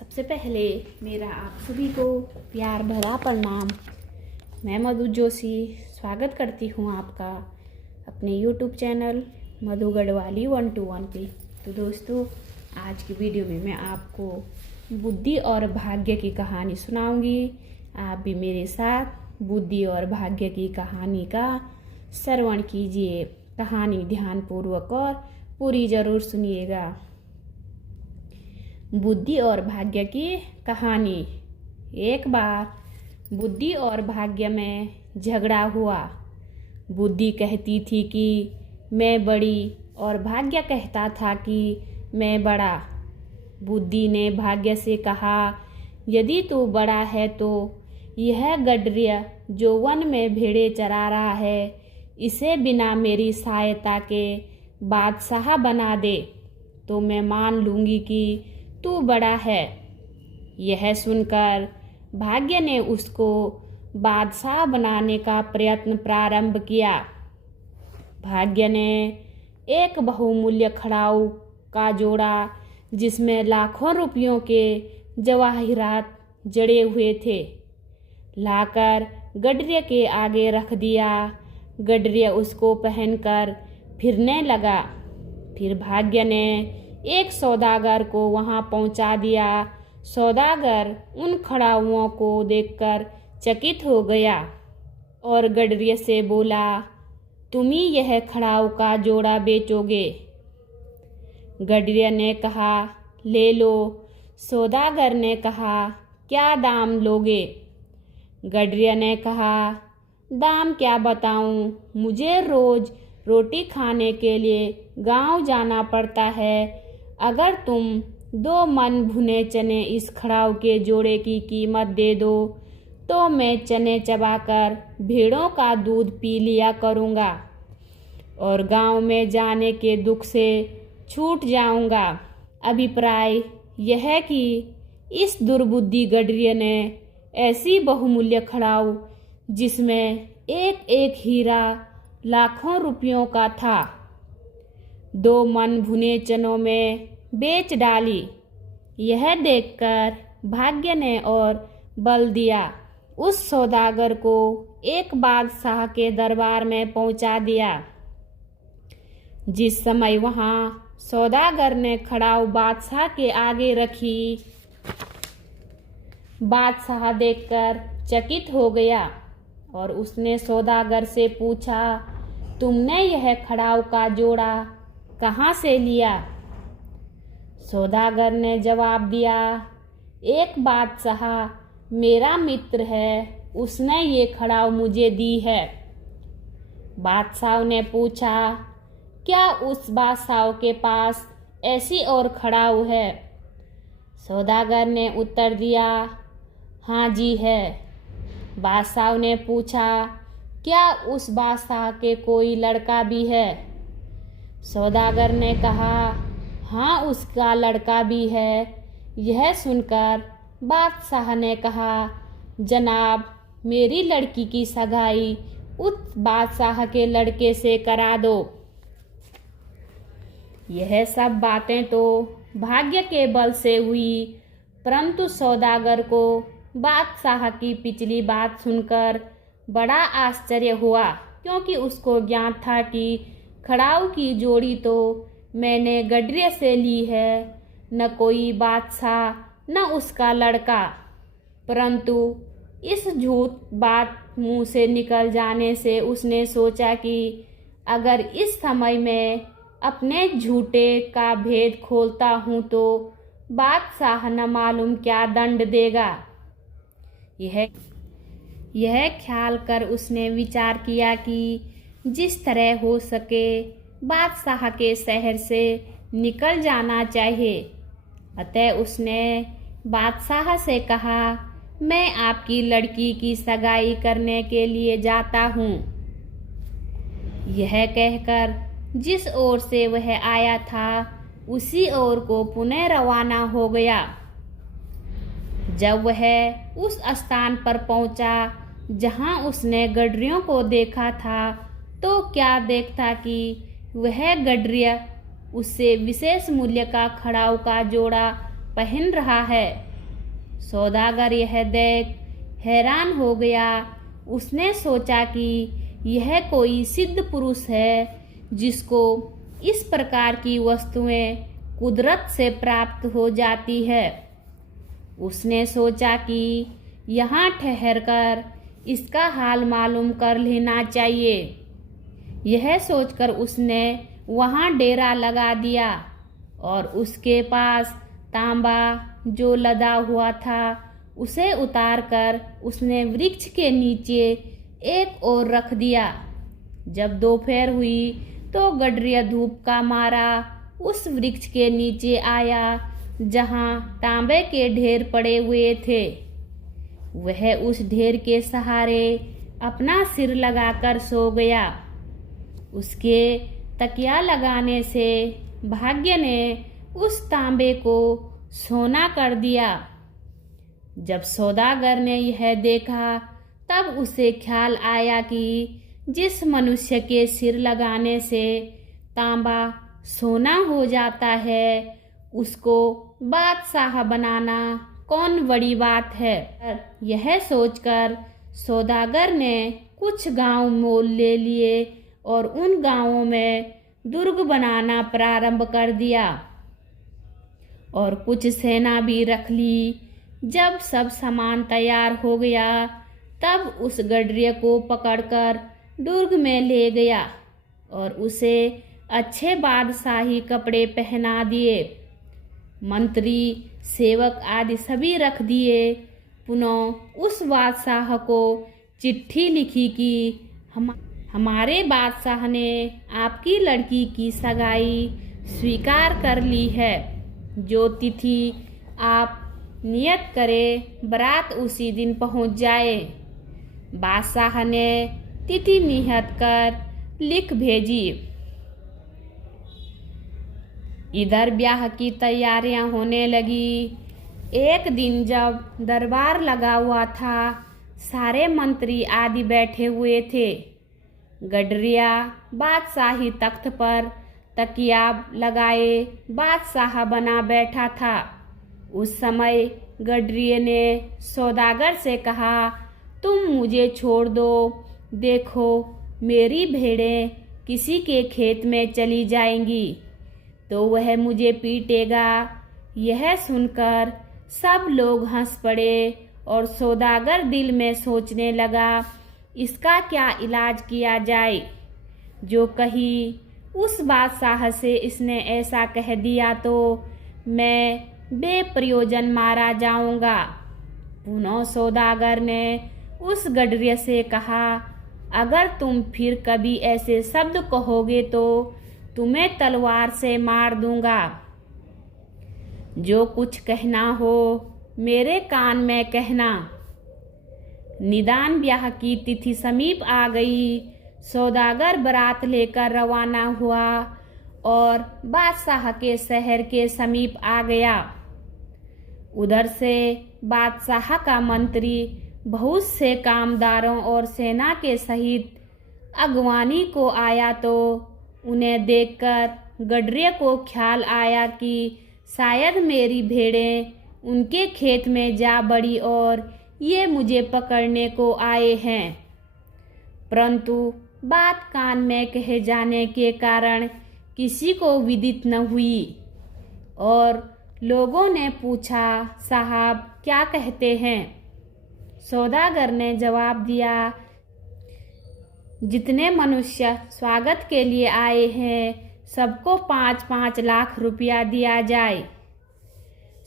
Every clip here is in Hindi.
सबसे पहले मेरा आप सभी को प्यार भरा प्रणाम। मैं मधु जोशी स्वागत करती हूँ आपका अपने YouTube चैनल मधु गढ़वाली 121 पे। तो दोस्तों, आज की वीडियो में मैं आपको बुद्धि और भाग्य की कहानी सुनाऊंगी। आप भी मेरे साथ बुद्धि और भाग्य की कहानी का श्रवण कीजिए। कहानी ध्यानपूर्वक और पूरी जरूर सुनिएगा। बुद्धि और भाग्य की कहानी। एक बार बुद्धि और भाग्य में झगड़ा हुआ। बुद्धि कहती थी कि मैं बड़ी और भाग्य कहता था कि मैं बड़ा। बुद्धि ने भाग्य से कहा, यदि तू बड़ा है तो यह गडरिया जो वन में भेड़े चरा रहा है, इसे बिना मेरी सहायता के बादशाह बना दे तो मैं मान लूँगी कि तू बड़ा है। यह सुनकर भाग्य ने उसको बादशाह बनाने का प्रयत्न प्रारंभ किया। भाग्य ने एक बहुमूल्य खड़ाऊ का जोड़ा, जिसमें लाखों रुपयों के जवाहिरात जड़े हुए थे, लाकर गडरिया के आगे रख दिया। गडरिया उसको पहनकर फिरने लगा। फिर भाग्य ने एक सौदागर को वहां पहुंचा दिया। सौदागर उन खड़ाऊओं को देखकर चकित हो गया और गडरिया से बोला, तुम ही यह खड़ाऊ का जोड़ा बेचोगे? गडरिया ने कहा, ले लो। सौदागर ने कहा, क्या दाम लोगे? गडरिया ने कहा, दाम क्या बताऊं, मुझे रोज रोटी खाने के लिए गांव जाना पड़ता है। अगर तुम 2 मन भुने चने इस खड़ाऊ के जोड़े की कीमत दे दो तो मैं चने चबाकर भेड़ों का दूध पी लिया करूँगा और गांव में जाने के दुख से छूट जाऊँगा। अभिप्राय यह है कि इस दुर्बुद्धि गडरिया ने ऐसी बहुमूल्य खड़ाऊ, जिसमें एक एक हीरा लाखों रुपयों का था, 2 मन भुने चनों में बेच डाली। यह देखकर भाग्य ने और बल दिया। उस सौदागर को एक बादशाह के दरबार में पहुंचा दिया। जिस समय वहां सौदागर ने खड़ाऊ बादशाह के आगे रखी, बादशाह देखकर चकित हो गया और उसने सौदागर से पूछा, तुमने यह खड़ाऊ का जोड़ा कहाँ से लिया? सौदागर ने जवाब दिया, एक बादशाह मेरा मित्र है, उसने ये खड़ाऊ मुझे दी है। बादशाह ने पूछा, क्या उस बादशाह के पास ऐसी और खड़ाऊ है? सौदागर ने उत्तर दिया, हाँ जी है। बादशाह ने पूछा, क्या उस बादशाह के कोई लड़का भी है? सौदागर ने कहा, हाँ उसका लड़का भी है। यह सुनकर बादशाह ने कहा, जनाब, मेरी लड़की की सगाई उस बादशाह के लड़के से करा दो। यह सब बातें तो भाग्य के बल से हुई, परंतु सौदागर को बादशाह की पिछली बात सुनकर बड़ा आश्चर्य हुआ, क्योंकि उसको ज्ञात था कि खड़ाऊ की जोड़ी तो मैंने गडरिया से ली है, न कोई बादशाह न उसका लड़का। परंतु इस झूठ बात मुंह से निकल जाने से उसने सोचा कि अगर इस समय में अपने झूठे का भेद खोलता हूँ तो बादशाह न मालूम क्या दंड देगा। यह ख्याल कर उसने विचार किया कि जिस तरह हो सके बादशाह के शहर से निकल जाना चाहिए। अतः उसने बादशाह से कहा, मैं आपकी लड़की की सगाई करने के लिए जाता हूँ। यह कहकर जिस ओर से वह आया था उसी ओर को पुनः रवाना हो गया। जब वह उस स्थान पर पहुंचा जहां उसने गडरियों को देखा था, तो क्या देखता कि वह गडरिया उससे विशेष मूल्य का खड़ाऊ का जोड़ा पहन रहा है। सौदागर यह देख हैरान हो गया। उसने सोचा कि यह कोई सिद्ध पुरुष है जिसको इस प्रकार की वस्तुएं कुदरत से प्राप्त हो जाती है। उसने सोचा कि यहाँ ठहरकर इसका हाल मालूम कर लेना चाहिए। यह सोचकर उसने वहाँ डेरा लगा दिया और उसके पास तांबा जो लदा हुआ था उसे उतारकर उसने वृक्ष के नीचे एक ओर रख दिया। जब दोपहर हुई तो गडरिया धूप का मारा उस वृक्ष के नीचे आया जहाँ तांबे के ढेर पड़े हुए थे। वह उस ढेर के सहारे अपना सिर लगाकर सो गया। उसके तकिया लगाने से भाग्य ने उस तांबे को सोना कर दिया। जब सौदागर ने यह देखा तब उसे ख्याल आया कि जिस मनुष्य के सिर लगाने से तांबा सोना हो जाता है उसको बादशाह बनाना कौन बड़ी बात है। यह सोचकर सौदागर ने कुछ गांव मोल ले लिए और उन गांवों में दुर्ग बनाना प्रारंभ कर दिया और कुछ सेना भी रख ली। जब सब सामान तैयार हो गया तब उस गडरिया को पकड़कर दुर्ग में ले गया और उसे अच्छे बादशाही कपड़े पहना दिए। मंत्री सेवक आदि सभी रख दिए। पुनः उस बादशाह को चिट्ठी लिखी कि हमारे बादशाह ने आपकी लड़की की सगाई स्वीकार कर ली है। जो तिथि आप नियत करें बारात उसी दिन पहुंच जाए। बादशाह ने तिथि नियत कर लिख भेजी। इधर ब्याह की तैयारियां होने लगी। एक दिन जब दरबार लगा हुआ था सारे मंत्री आदि बैठे हुए थे। गडरिया बादशाही तख्त पर तकिया लगाए बादशाह बना बैठा था। उस समय गडरिया ने सौदागर से कहा, तुम मुझे छोड़ दो। देखो मेरी भेड़ें किसी के खेत में चली जाएंगी तो वह मुझे पीटेगा। यह सुनकर सब लोग हंस पड़े और सौदागर दिल में सोचने लगा इसका क्या इलाज किया जाए। जो कहीं उस बादशाह से इसने ऐसा कह दिया तो मैं बेप्रयोजन मारा जाऊंगा। पुनः सौदागर ने उस गडरिया से कहा, अगर तुम फिर कभी ऐसे शब्द कहोगे तो तुम्हें तलवार से मार दूंगा। जो कुछ कहना हो मेरे कान में कहना। निदान ब्याह की तिथि समीप आ गई। सौदागर बारात लेकर रवाना हुआ और बादशाह के शहर के समीप आ गया। उधर से बादशाह का मंत्री बहुत से कामदारों और सेना के सहित अगवानी को आया तो उन्हें देखकर गडरिया को ख्याल आया कि शायद मेरी भेड़ें उनके खेत में जा बड़ी और ये मुझे पकड़ने को आए हैं। परंतु बात कान में कहे जाने के कारण किसी को विदित न हुई और लोगों ने पूछा, साहब क्या कहते हैं? सौदागर ने जवाब दिया, जितने मनुष्य स्वागत के लिए आए हैं सबको 5-5 लाख रुपया दिया जाए।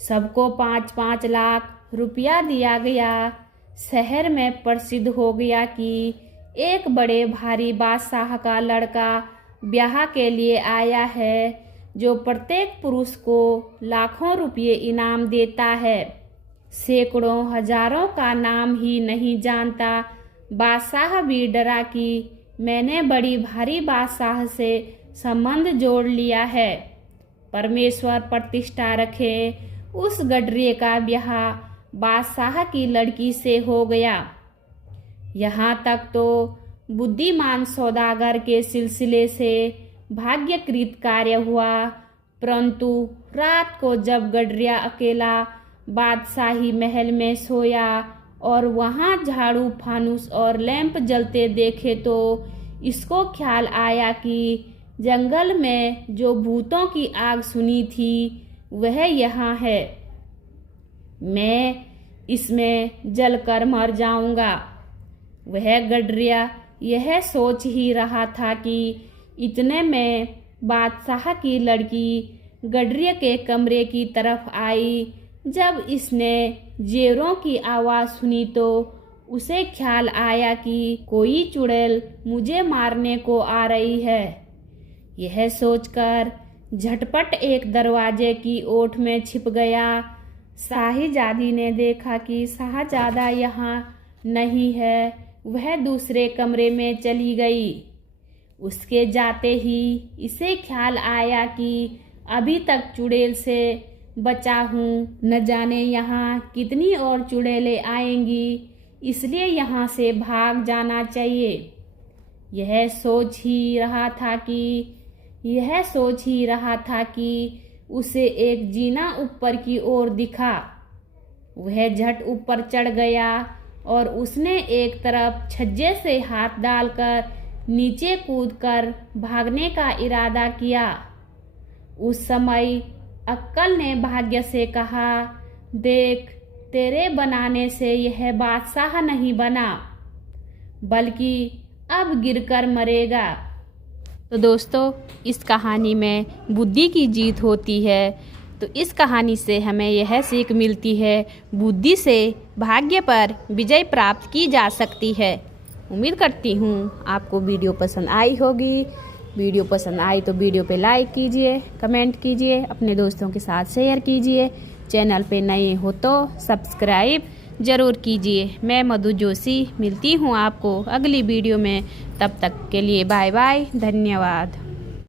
सबको 5-5 लाख रुपया दिया गया। शहर में प्रसिद्ध हो गया कि एक बड़े भारी बादशाह का लड़का ब्याह के लिए आया है जो प्रत्येक पुरुष को लाखों रुपये इनाम देता है। सैकड़ों हजारों का नाम ही नहीं जानता। बादशाह भी डरा कि मैंने बड़ी भारी बादशाह से संबंध जोड़ लिया है। परमेश्वर प्रतिष्ठा रखे, उस गडरिये का ब्याह बादशाह की लड़की से हो गया। यहाँ तक तो बुद्धिमान सौदागर के सिलसिले से भाग्यकृत कार्य हुआ। परंतु रात को जब गडरिया अकेला बादशाही महल में सोया और वहाँ झाड़ू फानूस और लैंप जलते देखे तो इसको ख्याल आया कि जंगल में जो भूतों की आग सुनी थी वह यहाँ है। मैं इसमें जलकर मर जाऊंगा। वह गडरिया यह सोच ही रहा था कि इतने में बादशाह की लड़की गडरिया के कमरे की तरफ आई। जब इसने जेवरों की आवाज़ सुनी तो उसे ख्याल आया कि कोई चुड़ैल मुझे मारने को आ रही है। यह सोचकर झटपट एक दरवाजे की ओट में छिप गया। शाहजादी ने देखा कि शाहजादा यहाँ नहीं है। वह दूसरे कमरे में चली गई। उसके जाते ही इसे ख्याल आया कि अभी तक चुड़ैल से बचा हूँ, न जाने यहाँ कितनी और चुड़ैलें आएंगी, इसलिए यहाँ से भाग जाना चाहिए। यह सोच ही रहा था कि उसे एक जीना ऊपर की ओर दिखा। वह झट ऊपर चढ़ गया और उसने एक तरफ छज्जे से हाथ डालकर नीचे कूदकर भागने का इरादा किया। उस समय अक्कल ने भाग्य से कहा, देख, तेरे बनाने से यह बादशाह नहीं बना, बल्कि अब गिरकर मरेगा। तो दोस्तों, इस कहानी में बुद्धि की जीत होती है। तो इस कहानी से हमें यह सीख मिलती है, बुद्धि से भाग्य पर विजय प्राप्त की जा सकती है। उम्मीद करती हूँ आपको वीडियो पसंद आई होगी। वीडियो पसंद आई तो वीडियो पे लाइक कीजिए, कमेंट कीजिए, अपने दोस्तों के साथ शेयर कीजिए। चैनल पे नए हो तो सब्सक्राइब ज़रूर कीजिए। मैं मधु जोशी मिलती हूँ आपको अगली वीडियो में। तब तक के लिए बाय बाय, धन्यवाद।